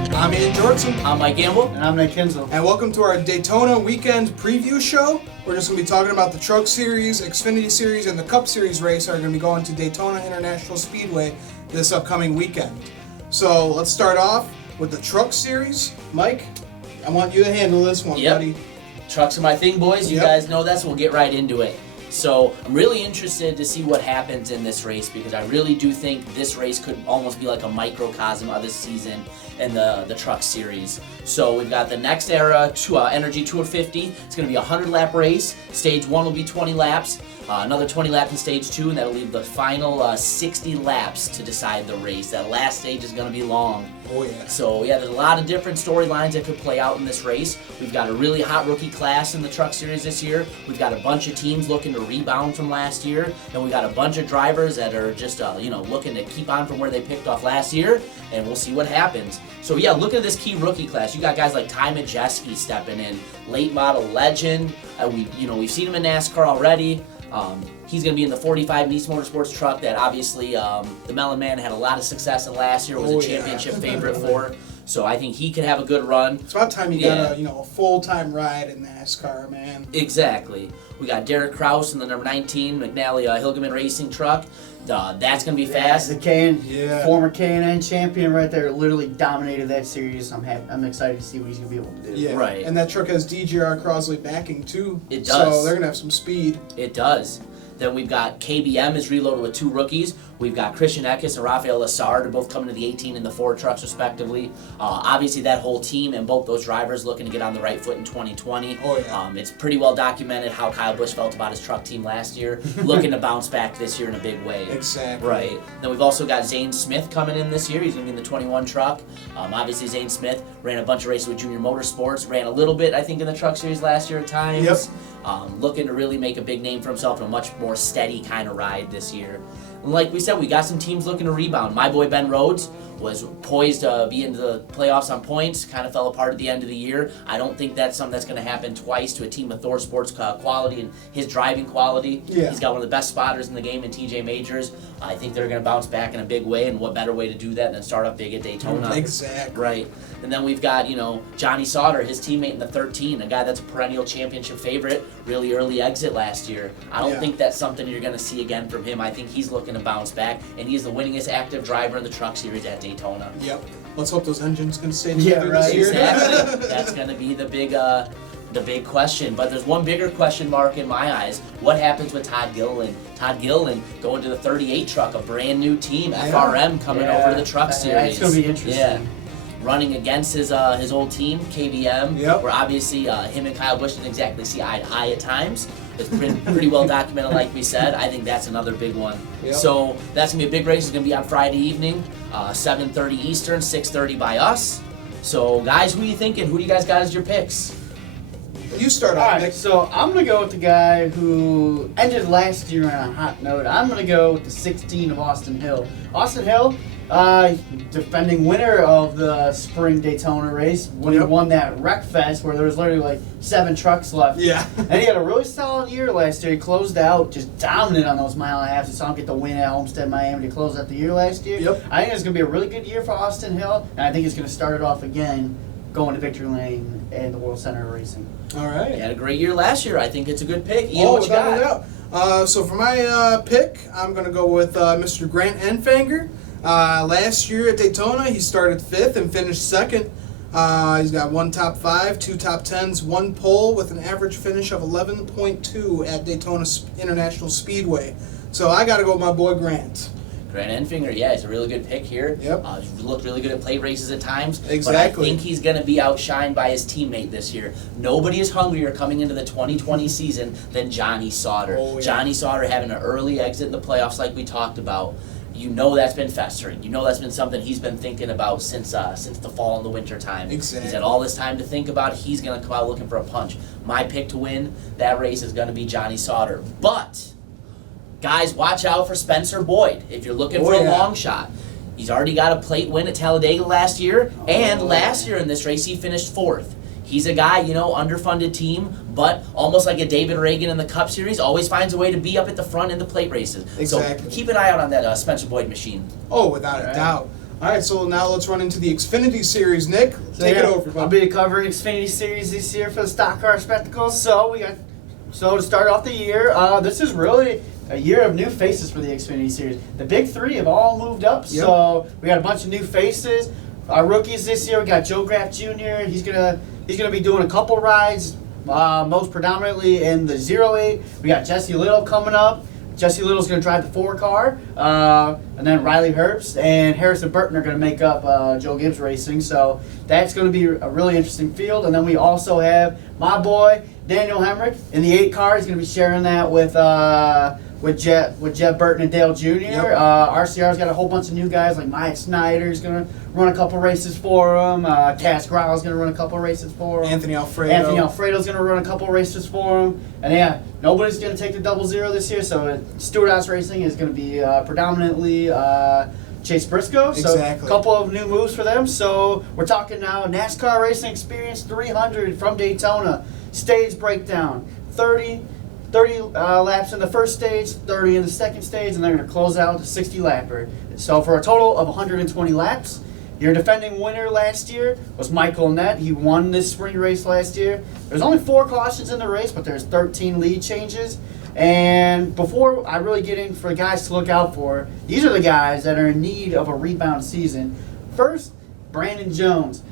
I'm Ian Jorgensen. I'm Mike Gamble. And I'm Nate Kinsel. And welcome to our Daytona weekend preview show. We're just going to be talking about the Truck Series, Xfinity Series, and the Cup Series race are going to be going to Daytona International Speedway this upcoming weekend. So let's start off with the Truck Series. Mike, I want you to handle this one, buddy. Trucks are my thing, boys. You guys know that, so we'll get right into it. So I'm really interested to see what happens in this race because I really do think this race could almost be like a microcosm of this season in the Truck Series. So we've got the Next Era Energy Tour 50. It's going to be a 100-lap race. Stage 1 will be 20 laps. Another 20 laps in Stage 2, and that'll leave the final 60 laps to decide the race. That last stage is going to be long. Oh, yeah. So, there's a lot of different storylines that could play out in this race. We've got a really hot rookie class in the Truck Series this year. We've got a bunch of teams looking to rebound from last year. And we've got a bunch of drivers that are just, looking to keep on from where they picked off last year. And we'll see what happens. So, look at this key rookie class. You got guys like Ty Majeski stepping in. Late model legend. We've seen him in NASCAR already. He's going to be in the 45 Nice Motorsports truck that obviously the Mellon Man had a lot of success in last year, was a championship favorite for. So I think he could have a good run. It's about time you got a full-time ride in NASCAR, man. Exactly. We got Derek Kraus in the number 19 McNally Hilgeman Racing truck. That's going to be fast. The former K&N champion right there, literally dominated that series. I'm excited to see what he's going to be able to do. Yeah, right. And that truck has DGR Crosley backing too. It does. So they're going to have some speed. It does. Then we've got KBM is reloaded with 2 rookies. We've got Christian Eckes and Rafael Lassard are both coming to the 18 and the 4 trucks respectively. Obviously that whole team and both those drivers looking to get on the right foot in 2020. Oh, yeah. It's pretty well documented how Kyle Busch felt about his truck team last year, looking to bounce back this year in a big way. Exactly. Right. Then we've also got Zane Smith coming in this year. He's going to be in the 21 truck. Obviously Zane Smith ran a bunch of races with Junior Motorsports, ran a little bit I think in the Truck Series last year at times. Yep. Looking to really make a big name for himself in a much more steady kind of ride this year. And like we said, we got some teams looking to rebound. My boy Ben Rhodes was poised to be into the playoffs on points, kind of fell apart at the end of the year. I don't think that's something that's going to happen twice to a team with Thor Sports quality and his driving quality. Yeah. He's got one of the best spotters in the game in TJ Majors. I think they're going to bounce back in a big way, and what better way to do that than start up big at Daytona? Exactly. Right. And then we've got, Johnny Sauter, his teammate in the 13, a guy that's a perennial championship favorite, really early exit last year. I don't think that's something you're going to see again from him. I think he's looking to bounce back, and he's the winningest active driver in the Truck Series at Daytona. Yep. Let's hope those engines can stay together this year. Exactly. That's going to be the big question. But there's one bigger question mark in my eyes. What happens with Todd Gilliland? Todd Gilliland going to the 38 truck, a brand new team, FRM coming over to the Truck Series. It's going to be interesting. Yeah. Running against his old team, KBM, where obviously him and Kyle Busch didn't exactly see eye to eye at times. It's pretty well documented, like we said. I think that's another big one. Yep. So that's going to be a big race. It's going to be on Friday evening, 7:30 Eastern, 6:30 by us. So, guys, who are you thinking? Who do you guys got as your picks? You start off, All right, Nick. so I'm going to go with the guy who ended last year on a hot note. I'm going to go with the 16 of Austin Hill. Austin Hill, defending winner of the spring Daytona race when he won that wreck fest where there was literally like 7 trucks left. Yeah. And he had a really solid year last year. He closed out just dominant on those mile and a half. He saw him get the win at Homestead, Miami to close out the year last year. Yep. I think it's going to be a really good year for Austin Hill, and I think it's going to start it off again going to victory lane and the World Center of Racing. All right. He had a great year last year. I think it's a good pick. Ian, what you got? Without a doubt. So for my pick, I'm going to go with Mr. Grant Enfanger. Last year at Daytona, he started 5th and finished 2nd. He's got 1 top 5, 2 top 10s, 1 pole with an average finish of 11.2 at Daytona International Speedway. So I got to go with my boy Grant. Grant Enfinger, he's a really good pick here. Yep. He's looked really good at plate races at times. Exactly. But I think he's going to be outshined by his teammate this year. Nobody is hungrier coming into the 2020 season than Johnny Sauter. Oh, yeah. Johnny Sauter having an early exit in the playoffs like we talked about. You know that's been festering. You know that's been something he's been thinking about since the fall and the winter time. Exactly. He's had all this time to think about it. He's going to come out looking for a punch. My pick to win that race is going to be Johnny Sauter. But guys, watch out for Spencer Boyd if you're looking for a long shot. He's already got a plate win at Talladega last year, and last year in this race he finished 4th. He's a guy, underfunded team, but almost like a David Reagan in the Cup Series, always finds a way to be up at the front in the plate races. Exactly. So keep an eye out on that Spencer Boyd machine. Oh, without a doubt. All right, so now let's run into the Xfinity Series. Nick, take it over. I'll be covering Xfinity Series this year for the Stock Car Spectacles. So to start off the year, this is really a year of new faces for the Xfinity Series. The big three have all moved up, so we got a bunch of new faces. Our rookies this year, we got Joe Graff Jr. He's gonna be doing a couple rides, most predominantly in the 08. We got Jesse Little coming up. Jesse Little's going to drive the 4 car, and then Riley Herbst and Harrison Burton are going to make up Joe Gibbs Racing. So that's going to be a really interesting field. And then we also have my boy Daniel Hemrick in the 8 car. He's going to be sharing that with Jeb Burton and Dale Jr. Yep. RCR's got a whole bunch of new guys like Mike Snyder's going to run a couple races for him. Cass Growl's going to run a couple races for him. Anthony Alfredo's going to run a couple races for him. And yeah, nobody's going to take the 00 this year, so Stewart House Racing is going to be predominantly Chase Briscoe. So exactly. A couple of new moves for them. So we're talking now NASCAR Racing Experience 300 from Daytona. Stage breakdown, 30 laps in the first stage, 30 in the second stage, and they're going to close out the 60 lapper. So for a total of 120 laps. Your defending winner last year was Michael Nett. He won this spring race last year. There's only 4 cautions in the race, but there's 13 lead changes. And before I really get in for guys to look out for, these are the guys that are in need of a rebound season. First, Brandon Jones.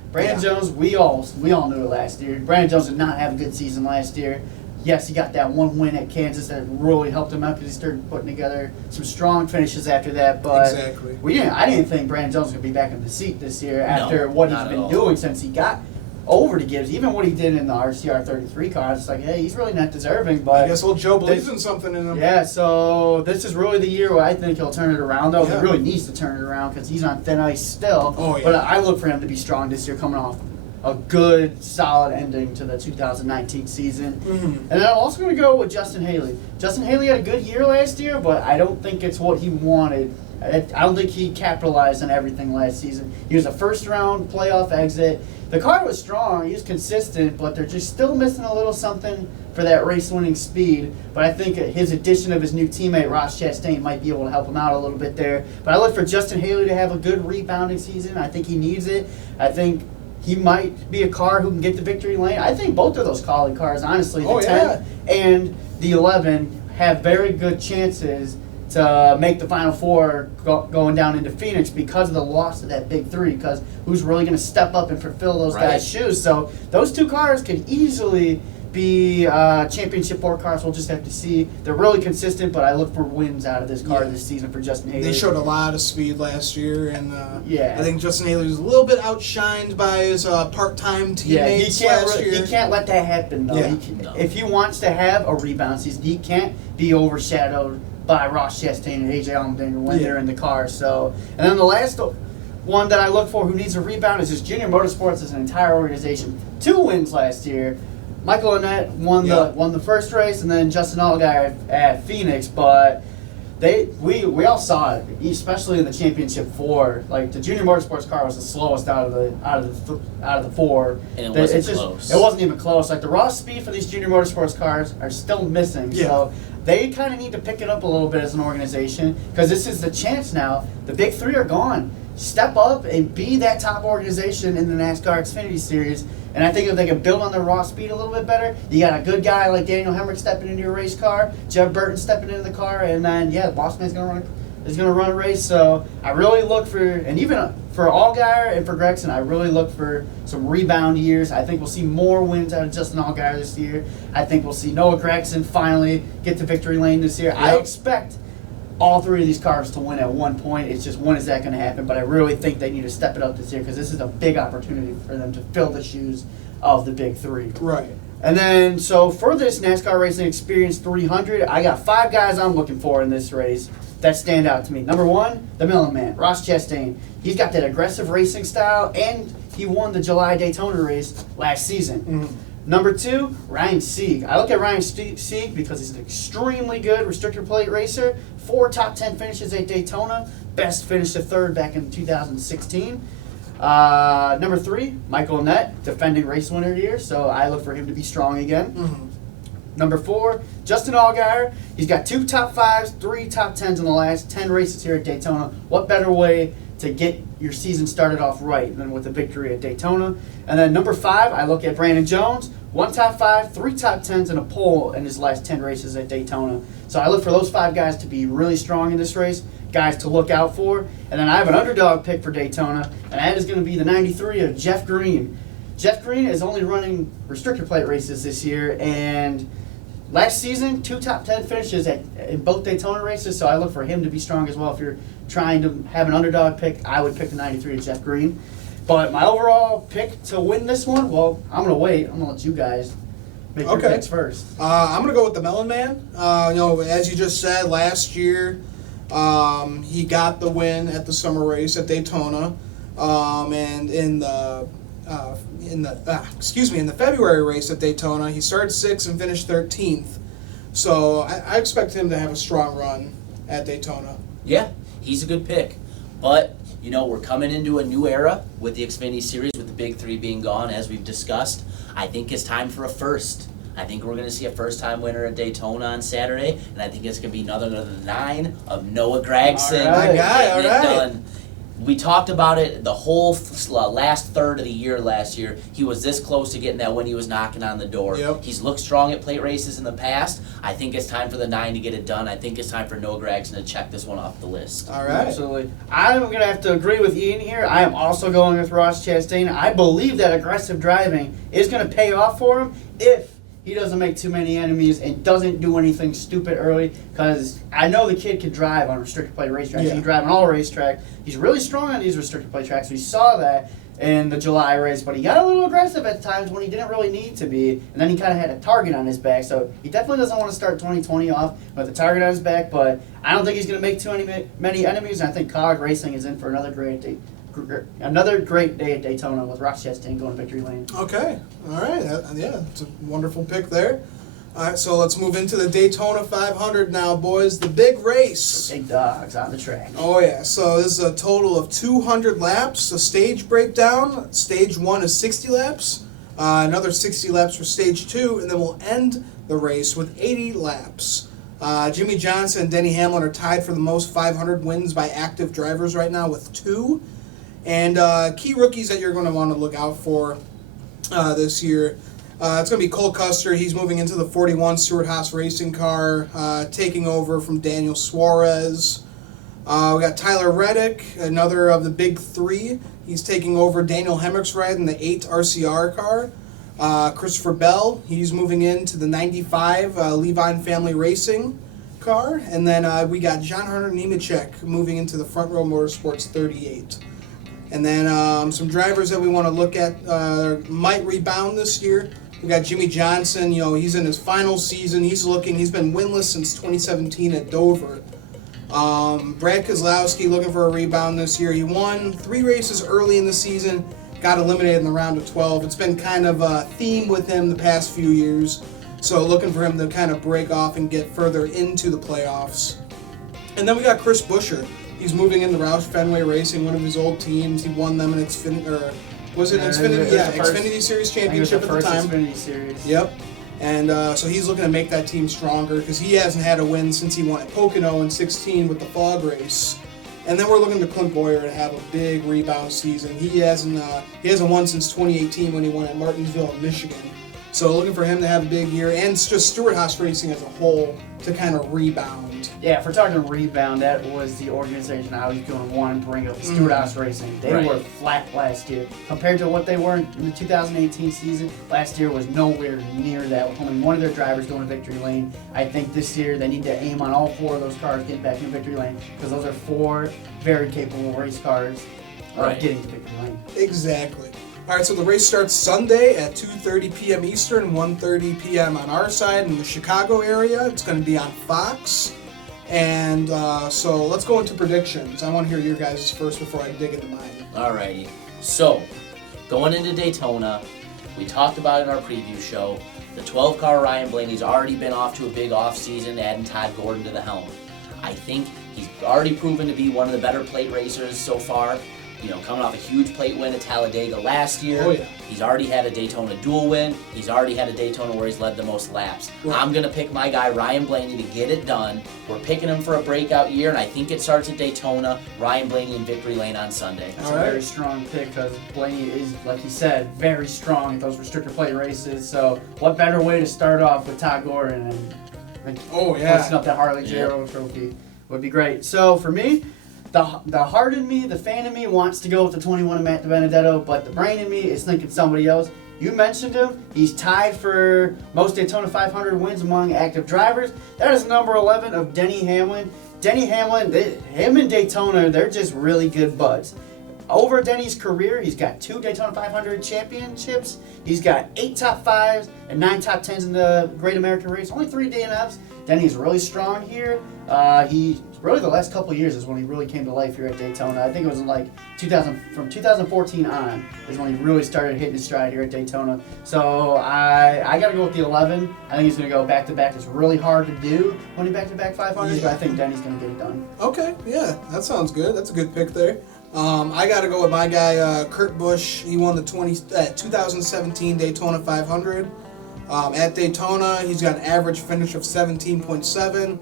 Jones, we all knew it last year. Brandon Jones did not have a good season last year. Yes, he got that 1 win at Kansas that really helped him out because he started putting together some strong finishes after that. But exactly. I didn't think Brandon Jones was going to be back in the seat this year after what he's been doing since he got over to Gibbs. Even what he did in the RCR 33 car, it's like, hey, he's really not deserving. But I guess Joe believes in something in him. Yeah, so this is really the year where I think he'll turn it around. Though Yeah. he really needs to turn it around because he's on thin ice still. Oh, yeah. But I look for him to be strong this year, coming off a good, solid ending to the 2019 season. Mm-hmm. And then I'm also going to go with Justin Haley. Justin Haley had a good year last year, but I don't think it's what he wanted. I don't think he capitalized on everything last season. He was a first-round playoff exit. The car was strong. He was consistent, but they're just still missing a little something for that race-winning speed. But I think his addition of his new teammate, Ross Chastain, might be able to help him out a little bit there. But I look for Justin Haley to have a good rebounding season. I think he needs it. I think he might be a car who can get the victory lane. I think both of those quality cars, honestly, the 10 and the 11, have very good chances to make the Final Four going down into Phoenix because of the loss of that big 3, because who's really going to step up and fulfill those guys' shoes. So those 2 cars could easily be championship 4 cars. We'll just have to see. They're really consistent, but I look for wins out of this car this season for Justin Haley. They showed a lot of speed last year, and I think Justin Haley was a little bit outshined by his part-time teammates last year. He can't let that happen, though. Yeah. If he wants to have a rebound season, he can't be overshadowed by Ross Chastain and AJ Allmendinger when they're in the car. So, and then the last one that I look for who needs a rebound is just Junior Motorsports as an entire organization. 2 wins last year. Michael Annett won the first race, and then Justin Allgaier at Phoenix. But we all saw it, especially in the championship 4. Like the Junior Motorsports car was the slowest out of the 4. And it wasn't close. It wasn't even close. Like the raw speed for these Junior Motorsports cars are still missing. Yeah. So they kind of need to pick it up a little bit as an organization, because this is the chance now. The big 3 are gone. Step up and be that top organization in the NASCAR Xfinity Series. And I think if they can build on their raw speed a little bit better, you got a good guy like Daniel Hemrick stepping into your race car, Jeb Burton stepping into the car, and then the boss man's gonna run a race. So I really look for, and even for Allgaier and for Gregson, I really look for some rebound years. I think we'll see more wins out of Justin Allgaier this year. I think we'll see Noah Gregson finally get to victory lane this year. I expect all 3 of these cars to win at one point. It's just, when is that going to happen? But I really think they need to step it up this year, because this is a big opportunity for them to fill the shoes of the big 3. Right. And then, so for this NASCAR Racing Experience 300, I got 5 guys I'm looking for in this race that stand out to me. Number 1, the Millen Man, Ross Chastain. He's got that aggressive racing style, and he won the July Daytona race last season. Mm-hmm. Number 2, Ryan Sieg. I look at Ryan Sieg because he's an extremely good restrictor plate racer. 4 top 10 finishes at Daytona. Best finish to 3rd back in 2016. Number 3, Michael Annett, defending race winner here, so I look for him to be strong again. Mm-hmm. Number 4, Justin Allgaier. He's got 2 top 5s, 3 top 10s in the last 10 races here at Daytona. What better way to get your season started off right, and then with a victory at Daytona. And then number 5, I look at Brandon Jones. 1 top 5, 3 top 10s, and a pole in his last 10 races at Daytona. So I look for those 5 guys to be really strong in this race, guys to look out for. And then I have an underdog pick for Daytona, and that is going to be the 93 of Jeff Green. Jeff Green is only running restrictor plate races this year, and last season, 2 top 10 finishes in both Daytona races, so I look for him to be strong as well. If you're trying to have an underdog pick, I would pick the 93 of Jeff Green. But my overall pick to win this one, well, I'm going to wait. I'm going to let you guys make your picks first. I'm going to go with the Melon Man. As you just said, last year he got the win at the summer race at Daytona. And in the February race at Daytona, he started 6th and finished 13th. So I expect him to have a strong run at Daytona. Yeah, he's a good pick. But, we're coming into a new era with the Xfinity Series, with the big 3 being gone, as we've discussed. I think it's time for a first. I think we're going to see a first-time winner at Daytona on Saturday, and I think it's going to be another 9 of Noah Gragson. All right. Getting it done. We talked about it the whole last third of the year last year. He was this close to getting that when he was knocking on the door. Yep. He's looked strong at plate races in the past. I think it's time for the 9 to get it done. I think it's time for Noah Gragson to check this one off the list. All right. Absolutely. I'm going to have to agree with Ian here. I am also going with Ross Chastain. I believe that aggressive driving is going to pay off for him if he doesn't make too many enemies and doesn't do anything stupid early, because I know the kid can drive on restricted plate racetracks. Yeah. He can drive on all racetracks. He's really strong on these restricted plate tracks. We saw that in the July race, but he got a little aggressive at times when he didn't really need to be, and then he kind of had a target on his back. So he definitely doesn't want to start 2020 off with a target on his back, but I don't think he's going to make many enemies, and I think COG Racing is in for another great day at Daytona with Ross Chastain going victory lane. Okay. All right. Yeah, it's a wonderful pick there. All right, so let's move into the Daytona 500 now, boys. The big race. Big dogs on the track. Oh, yeah. So this is a total of 200 laps. A stage breakdown. Stage 1 is 60 laps. Another 60 laps for stage 2. And then we'll end the race with 80 laps. Jimmy Johnson and Denny Hamlin are tied for the most 500 wins by active drivers right now with 2. And key rookies that you're going to want to look out for this year. It's going to be Cole Custer. He's moving into the 41 Stewart-Haas racing car, taking over from Daniel Suarez. We got Tyler Reddick, another of the big 3. He's taking over Daniel Hemrick's ride in the 8 RCR car. Christopher Bell, he's moving into the 95 Levine Family Racing car. And then we got John Hunter Nemechek moving into the Front Row Motorsports 38. And then some drivers that we want to look at might rebound this year. We got Jimmy Johnson. He's in his final season. He's been winless since 2017 at Dover. Brad Keselowski looking for a rebound this year. He won 3 races early in the season, got eliminated in the round of 12. It's been kind of a theme with him the past few years. So looking for him to kind of break off and get further into the playoffs. And then we got Chris Buescher. He's moving into Roush Fenway Racing, one of his old teams. He won them an Xfinity, Xfinity Series championship at the time. Xfinity Series. Yep. And so he's looking to make that team stronger because he hasn't had a win since he won at Pocono in 16 with the fog race. And then we're looking to Clint Boyer to have a big rebound season. He hasn't won since 2018 when he won at Martinsville, Michigan. So looking for him to have a big year, and it's just Stewart-Haas Racing as a whole to kind of rebound. Yeah, if we're talking rebound, that was the organization I was going to want to bring up, Stewart-Haas Racing. They were flat last year. Compared to what they were in the 2018 season, last year was nowhere near that, with only one of their drivers going to victory lane. I think this year they need to aim on all 4 of those cars getting back in victory lane, because those are 4 very capable race cars getting to victory lane. Exactly. All right, so the race starts Sunday at 2:30 p.m. Eastern, 1:30 p.m. on our side in the Chicago area. It's going to be on Fox. And so let's go into predictions. I want to hear your guys' first before I dig into mine. Alrighty. So, going into Daytona, we talked about in our preview show, the 12-car Ryan Blaney's already been off to a big off-season, adding Todd Gordon to the helm. I think he's already proven to be one of the better plate racers so far. coming off a huge plate win at Talladega last year. Oh, yeah. He's already had a Daytona dual win. He's already had a Daytona where he's led the most laps. Right. I'm going to pick my guy, Ryan Blaney, to get it done. We're picking him for a breakout year, and I think it starts at Daytona. Ryan Blaney in victory lane on Sunday. That's a very strong pick because Blaney is, like you said, very strong at those restrictor plate races. So what better way to start off with Todd Gordon and busting up that Harley J. trophy would be great. So for me, the heart in me, the fan in me wants to go with the 21 of Matt DiBenedetto, but the brain in me is thinking somebody else. You mentioned him. He's tied for most Daytona 500 wins among active drivers. That is number 11 of Denny Hamlin. Denny Hamlin, him and Daytona, they're just really good buds. Over Denny's career, he's got 2 Daytona 500 championships. He's got 8 top 5s and 9 top 10s in the Great American Race. Only 3 DNFs. Denny's really strong here. He really the last couple of years is when he really came to life here at Daytona. I think it was like from 2014 on is when he really started hitting his stride here at Daytona. So I got to go with the 11. I think he's going to go back to back. It's really hard to do when you back to back 500s, but I think Denny's going to get it done. Okay, yeah, that sounds good. That's a good pick there. I got to go with my guy, Kurt Busch. He won the 2017 Daytona 500. At Daytona, he's got an average finish of 17.7.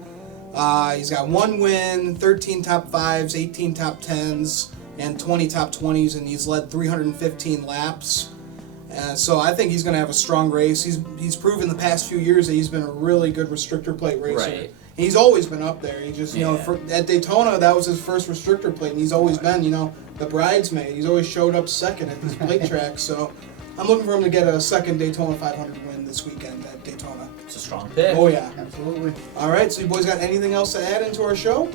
He's got 1 win, 13 top 5s, 18 top 10s, and 20 top 20s, and he's led 315 laps. So I think he's going to have a strong race. He's proven the past few years that he's been a really good restrictor plate racer. Right. He's always been up there. He just, at Daytona, that was his first restrictor plate, and he's always been, the bridesmaid. He's always showed up second at these plate tracks. So I'm looking for him to get a second Daytona 500 win this weekend at Daytona. It's a strong pick. Oh, yeah. Absolutely. All right, so you boys got anything else to add into our show?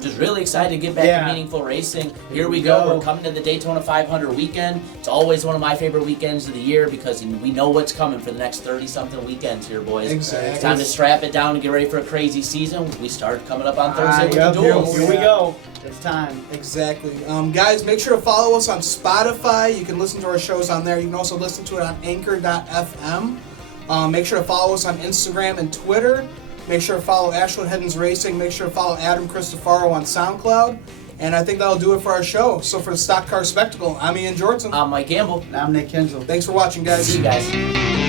Just really excited to get back to meaningful racing. Here we go. We're coming to the Daytona 500 weekend. It's always one of my favorite weekends of the year because we know what's coming for the next 30-something weekends here, boys. Exactly. It's time to strap it down and get ready for a crazy season. We start coming up on Thursday with the duels. Here we go. It's time. Exactly. Guys, make sure to follow us on Spotify. You can listen to our shows on there. You can also listen to it on Anchor.fm. Make sure to follow us on Instagram and Twitter. Make sure to follow Ashland Heddens Racing. Make sure to follow Adam Cristofaro on SoundCloud. And I think that'll do it for our show. So for the Stock Car Spectacle, I'm Ian Jordan. I'm Mike Gamble. And I'm Nick Kinzel. Thanks for watching, guys. See you guys.